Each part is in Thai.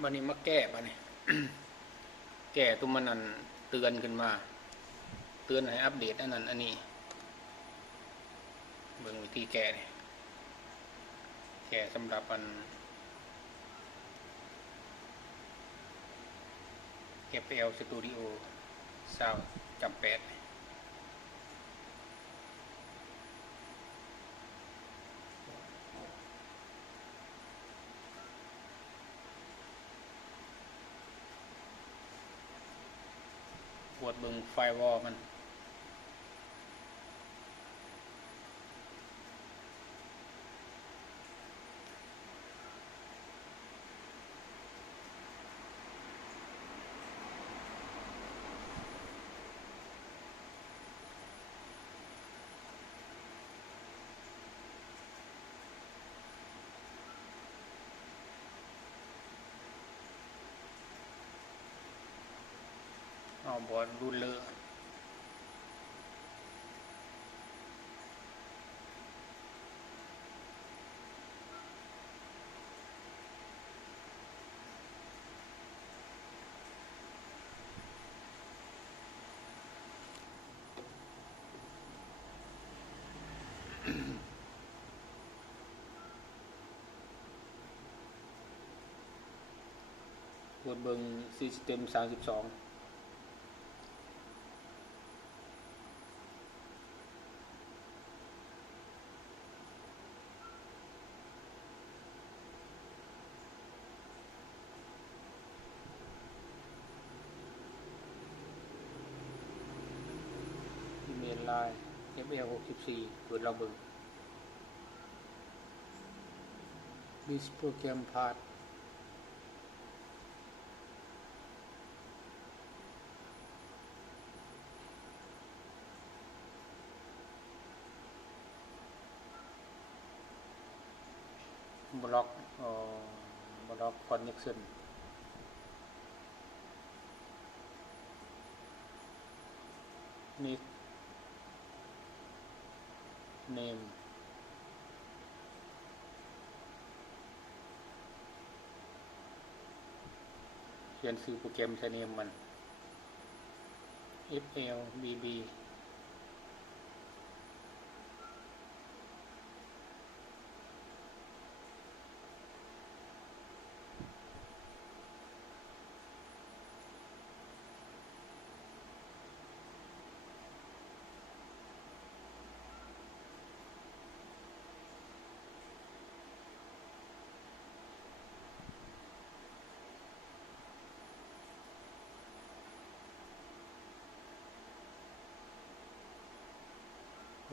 บันนี้มาแก้บันนี้ แก้ตัวมันนั่นเตือนขึ้นมาเตือนให้อัปเดตอันนั้นอันนี้เบิ่งวิธีแก้นี่แก้สำหรับอันFL Studio Sound จำเป็ดปวดเบิ่งไฟวอลมันเอาบอลรุ่นเลอะปวดเบิ่ง System 32อีเมลไลน์ FL 64เปิดเราเบิ่ง This program part บล็อกบล็อกคอนเนคชั่นนิกเนมเขียนชื่อโปรแกรมใช้เนมมัน FLBB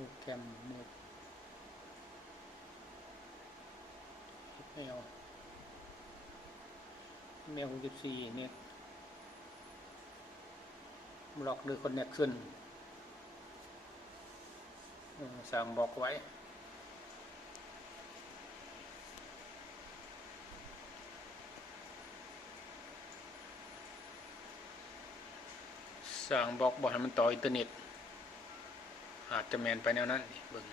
โปรแกรมเน็ต FL 64เน็ตบล็อกหรือคอนเนคชั่นสั่งบอกไว้สั่งบอกให้มันต่ออินเทอร์เน็ตอาจจะแมนไปแนวนั้นเบิ่ง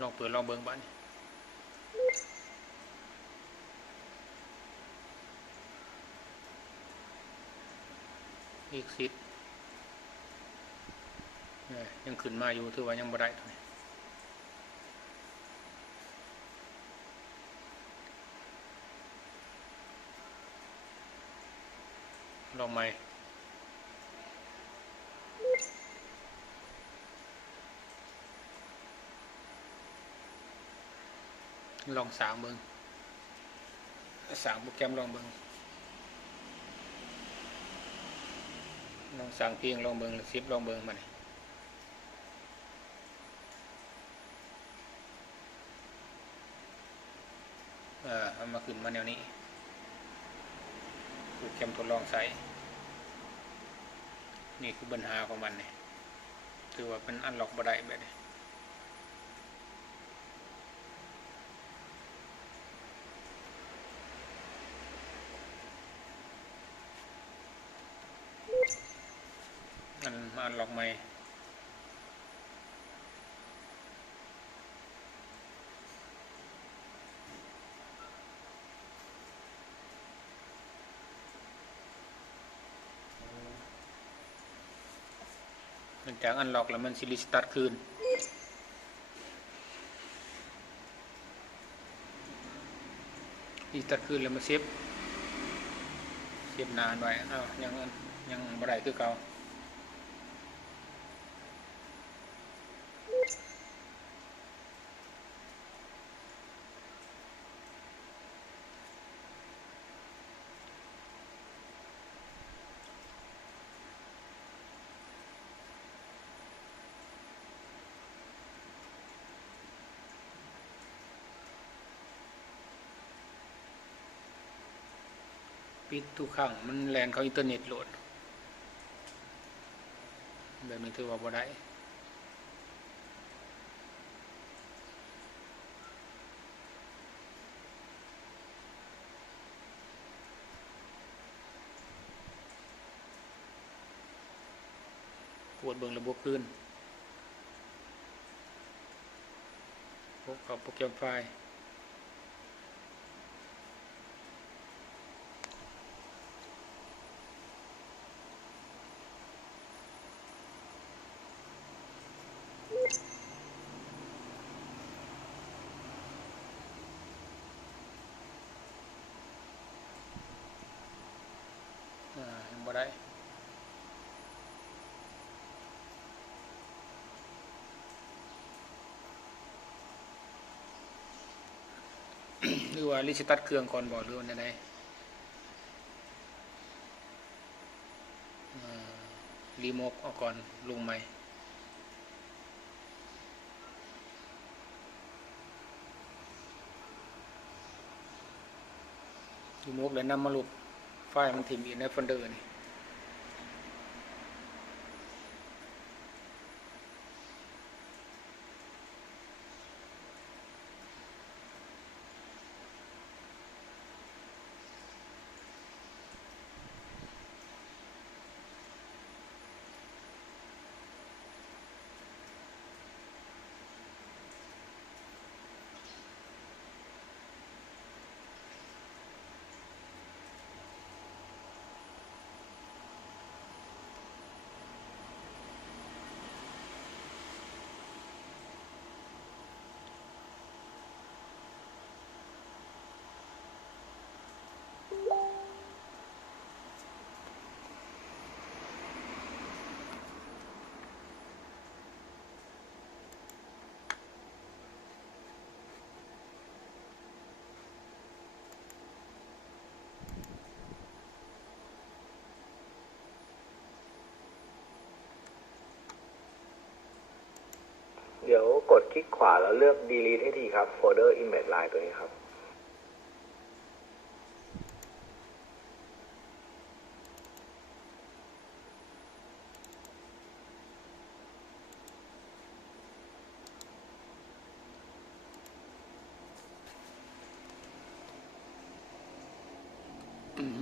ลองเปิดลองเบิ่งบ้านExit ยังขึ้นมาอยู่ถือว่ายังบ่ได้ลองใหม่ลองสร้างเบิ่งสร้างโปรแกรมลองเบิ่งลองสร้างเพลงลองเบิ่งซิปลองเบิ่งมาเอามาขึ้นมาแนวนี้โปรแกรมทดลองใช้นี่คือปัญหาของมันเนี่ยถือว่าเป็นอันล็อกบ่ได้แบบนี้อันล็อกใหม่ จากอันล็อกแล้วมันสิรีสตาร์ทคืนรีสตาร์ทคืนแล้วมาเซฟนานไว้อ้าวยังบ่ได้คือเก่าปิดทุกครั้งมันแลนเขาอินเทอร์เน็ตโหลดแบบนี้ถือว่าบ่ได้ปวดเบิ่งระบบคืนพวกเขาโปรแกรมไฟล์ยังบ่ได้หรือว่ารีสตาร์ทเครื่องก่อนบ่หรือว่าไดรีโมทออกก่อนลงใหม่รีโมทแล้วนำมาลบไฟล์มันถิ่มอยู่ในโฟลเดอร์นี่เดี๋ยวกดคลิกขวาแล้วเลือก delete ให้ทีครับโฟลเดอร์ image line ตัวนี้ครับ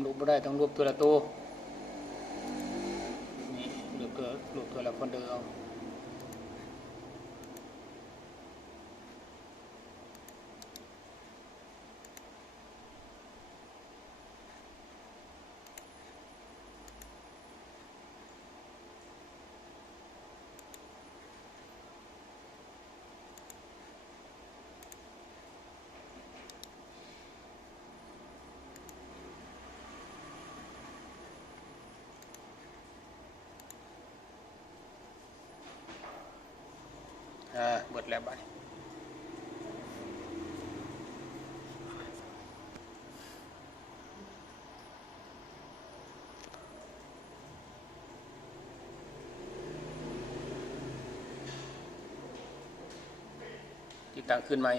ลบบ่ได้ต้องลบตัวละตัวนี่ลบตัวละโฟลเดอร์เอาเบิดแล้วบัดติดตั้งขึ้นไหม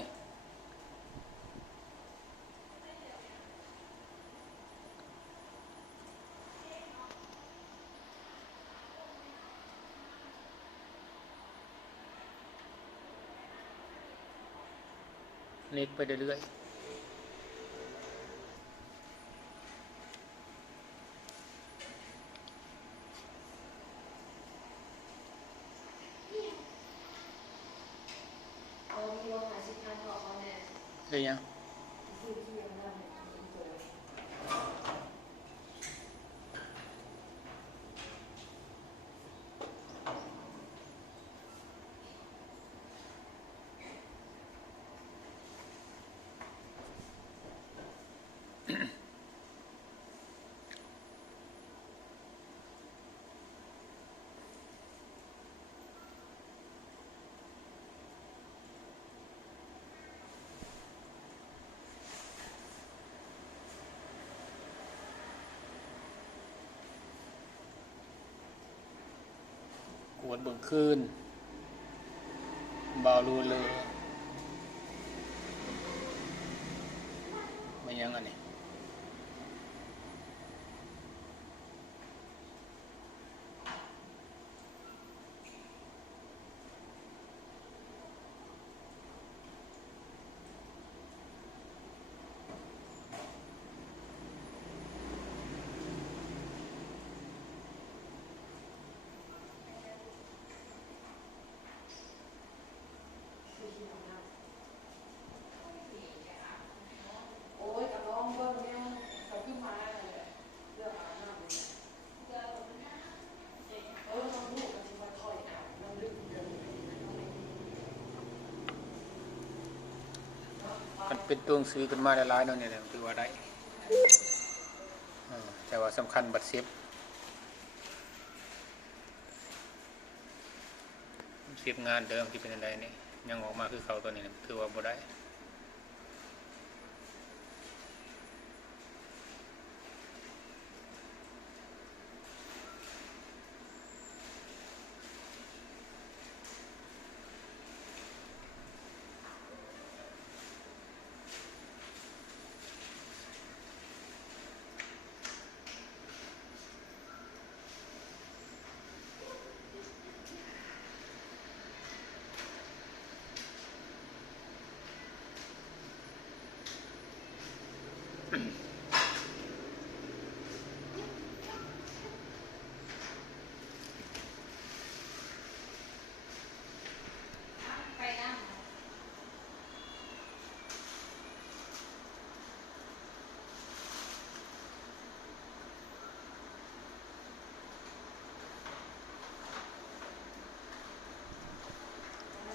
เน็ตไปเรื่อยๆได้ยัง วดเบิ่งคืนบาลูเลอไม่ยังอันนี้มันเป็นตัวหนังสือขึ้นมาหลายๆเนาะเนี่ยถือว่าได้แต่ว่าสำคัญบัตรเซฟงานเดิมที่เป็นอะไรนี่ยังออกมาคือเขาตัวนี้ถือว่าบ่ได้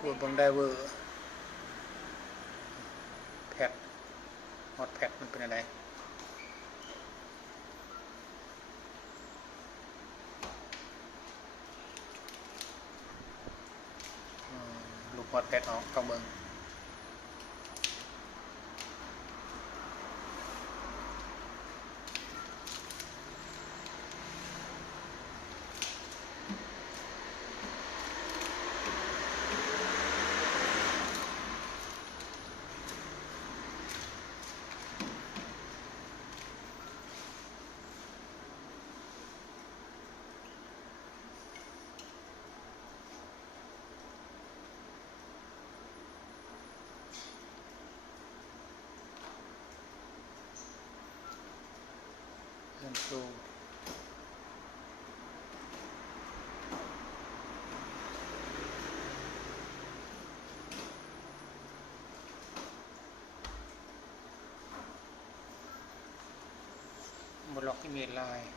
ตัวบังไดเวอร์แพดฮอตแพดมันเป็นอะไรลูกฮอตแพดออกเข้าเบิ่งซูบล็อกอีเมลไลน์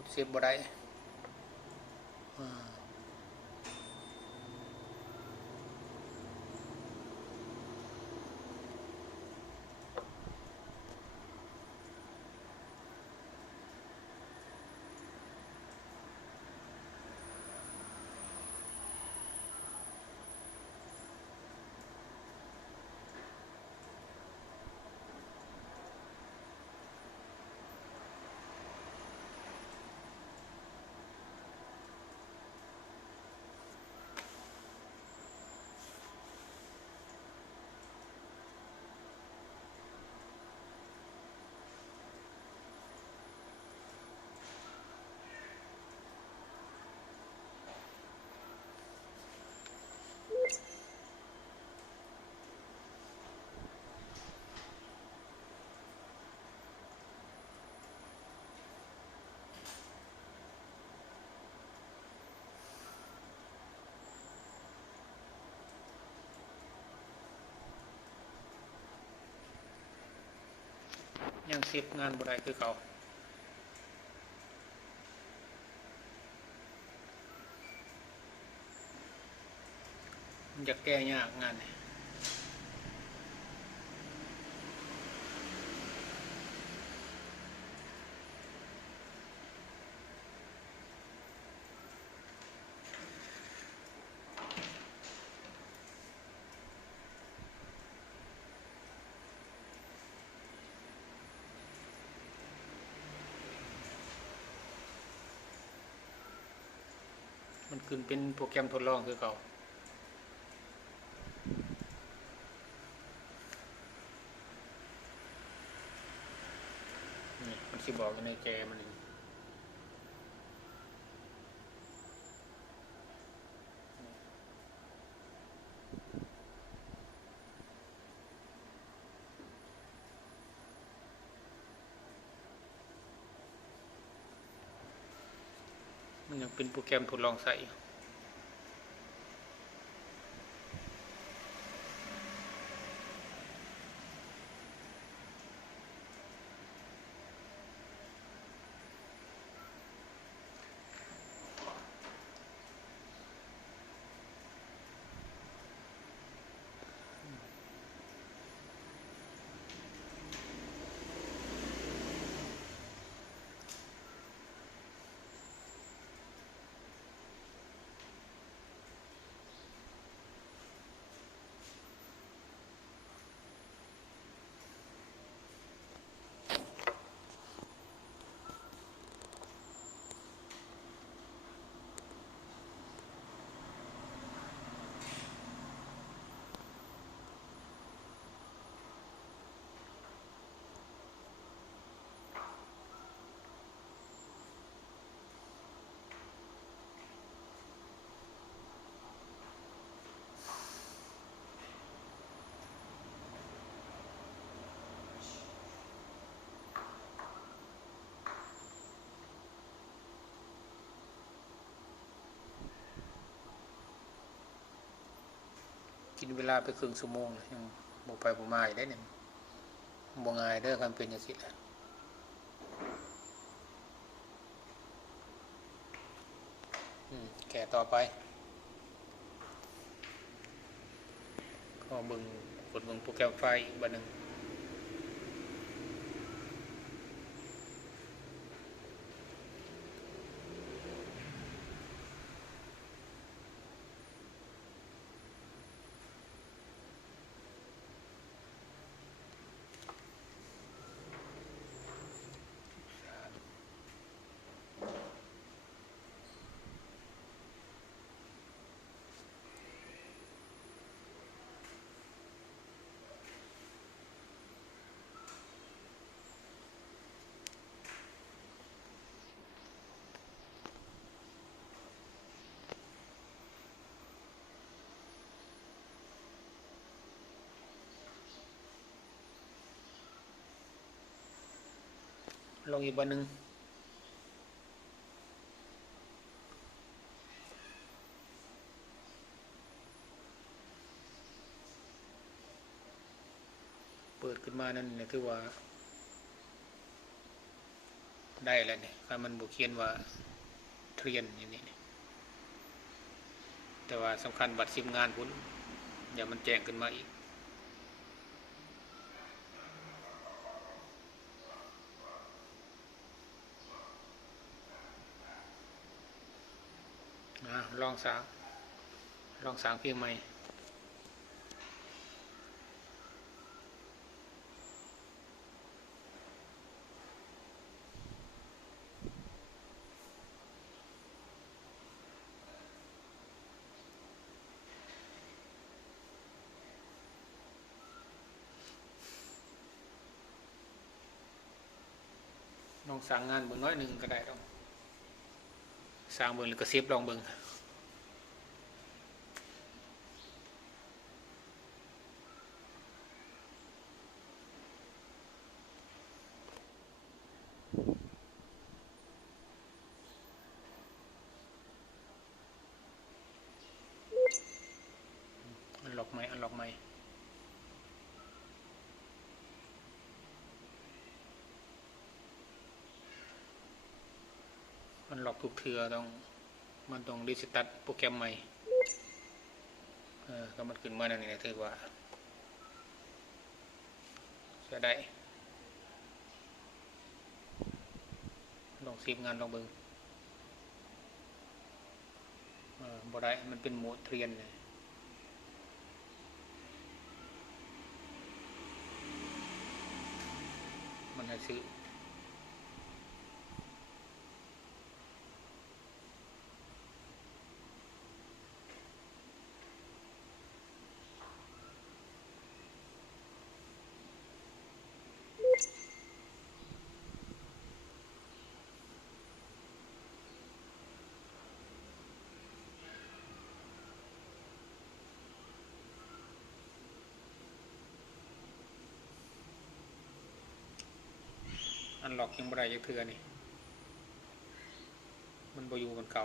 กดเซฟบ่ได้ยังเซฟงานบ่ได้คือเขามันจะแก้ยากงานนี้มันขึ้นเป็นโปรแกรมทดลองคือเขานี่มันสิบอกอยู่ในแจมันนี่มันยังเป็นโปรแกรมทดลองใส่กินเวลาไปครึ่งชั่วโมงเลยยังบ่ไปบ่มาอีกได้เนี่ยบ่ง่ายเด้อคันเป็นจังซี่แหละแก่ต่อไปก็กดเบิ่งโปรแกรมไฟล์อีกบัดนึงลงอีกบัดนึงเปิดขึ้นมานั่นเนี่ยถือว่า ได้แล้วเนี่ยถ้ามันบุเขียนว่าเทรียนอย่างนี้แต่ว่าสำคัญบัตรซิมงานพุ่นอย่ามันแจ้งขึ้นมาอีกลองสางเพียงใหม่ลองสางงานเบิ่งน้อยหนึ่งก็ได้ต้องสางเบิ่งหรือกระซิบลองเบิ่งอันล็อกไหมมันล็อกทุกเทือมันต้องรีสตาร์ทโปรแกรมใหม่ก็มันขึ้นมาอย่างนี้ถือว่าจะได้ลองซีมงานลองเบิ่งบ่ได้มันเป็นโหมดเรียนเลยมันให้ซื้ออันล็อกยังบ่ได้จักเทื่อนี่มันบ่อยู่บนเก่า